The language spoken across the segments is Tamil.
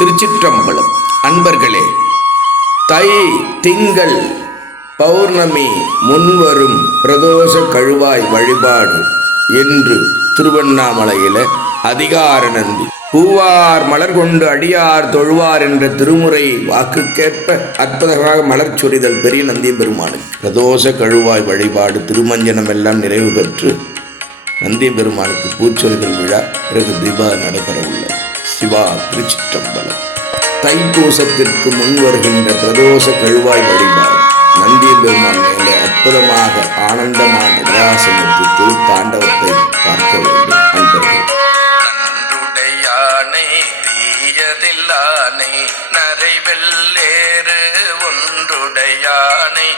திருச்சிற்றம்பலம். அன்பர்களே தை திங்கள் பௌர்ணமி முன்வரும் பிரதோஷ கழுவாய் வழிபாடு என்று திருவண்ணாமலையில அதிகார நந்தி. பூவார் மலர் கொண்டு அடியார் தொழுவார் என்ற திருமுறை வாக்குக்கேற்ப அற்புதமாக மலர் சொரிதல் பெரிய நந்தி பெருமானுக்கு. பிரதோஷ கழுவாய் வழிபாடு திருமஞ்சனம் எல்லாம் நிறைவு பெற்று நந்தி பெருமானுக்கு பூச்சொரிதல் விழா பிறகு தீபா நடைபெற உள்ளது சிவா திருச்சிற்றம்பலம். தைப்பூசத்திற்கு முன் வருகின்ற பிரதோஷ கழுவாய் வழிபாடு. நந்தி பெருமான் மேலே அற்புதமாக ஆனந்தமான விராசமத்து திருத்தாண்டவத்தை பார்க்க வேண்டும். அன்பர்கள். தீயதில்லானை நரைவெல்லேறு ஒன்றுடையானை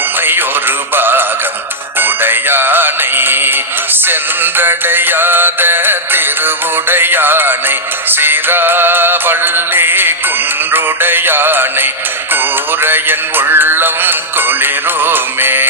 உமையொரு பாகம் உடையானை சென்றடையாத திருவுடையானை சிராவள்ளி குன்றுடையானை கூரையன் உள்ளம் குளிருமே.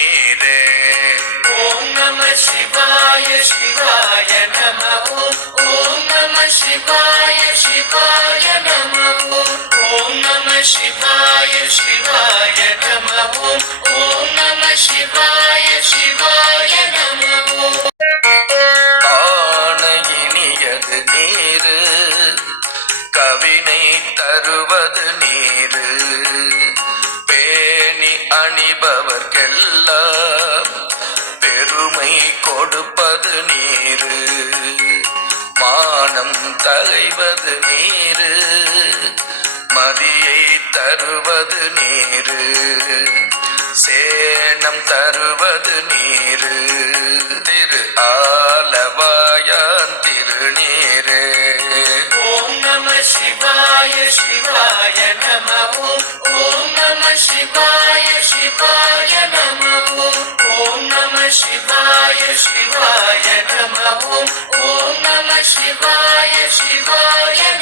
ஓம் நம சிவாய சிவாய நம ஓம் நம சிவாய சிவாய நம ஓம் நம சிவாய சிவாய நம ஓம் நம சிவாய சிவாய நம காண இனியது நீரு கவினை தருவது மனம் தகைவது நீரு மதியை தருவது நீரு சேனம் தருவது நீரு. திரு ஆலவாயான் திருநீரே. ஓம் நம சிவாய சிவாய நம ஓம் நம சிவாய சிவாய நம ஓம் நம சிவாய சிவாய நம ஓம் நம சிவாய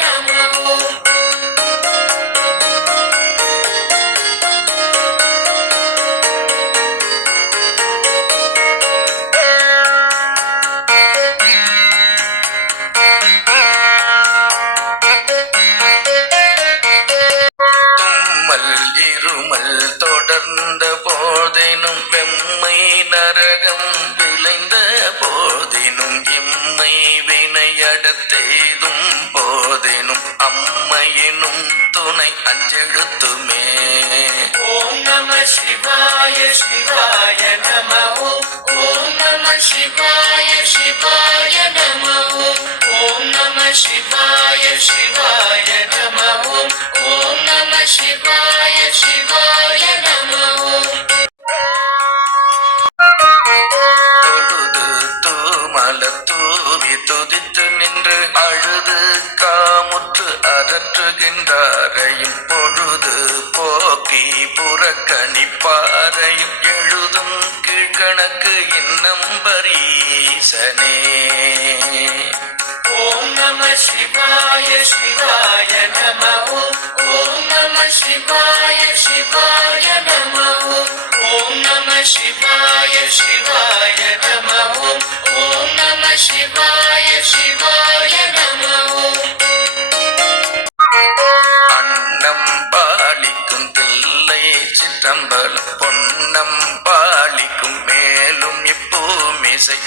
ஓம் நம சிவாய சிவாய நம ஓம் நம சிவாய சிவாய நம ஓம் நம சிவாய சிவாய நம ஓம் நம சிவாய சிவாய நம தொழுது தூமல தூவி துதித்து நின்று அழுது காமுற்று அரற்றுகின்றாரையும் பொழுது இன்னம்பரீசனே ஓம் நம சிவாய சிவாய நம ஓம் நம சிவாய சிவாய நம ஓம் நம சிவாய சிவாய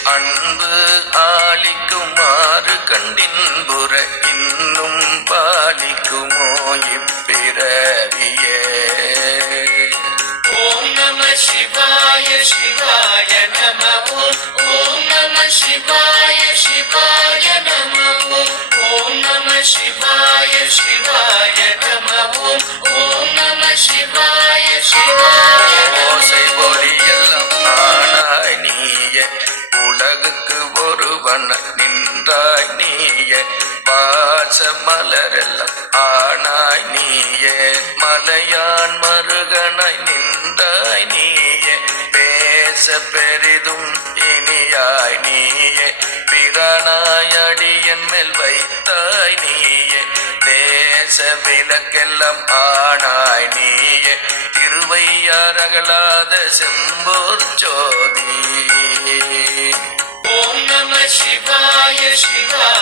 அன்பு ஒருவன் நின்றாய் நீயே வாச மலரெல்லாம் ஆனாய் நீயே மலையான் மருகனாய் நின்றாய் நீயே பேச பெரிதும் இனியாய் நீயே பிரானாய் அடியன் மேல் வைத்தாய் நீயே தேச விளக்கெல்லாம் ஆனாய் நீயே திருவையாரகலாத செம்போர் சோ நம சிவாய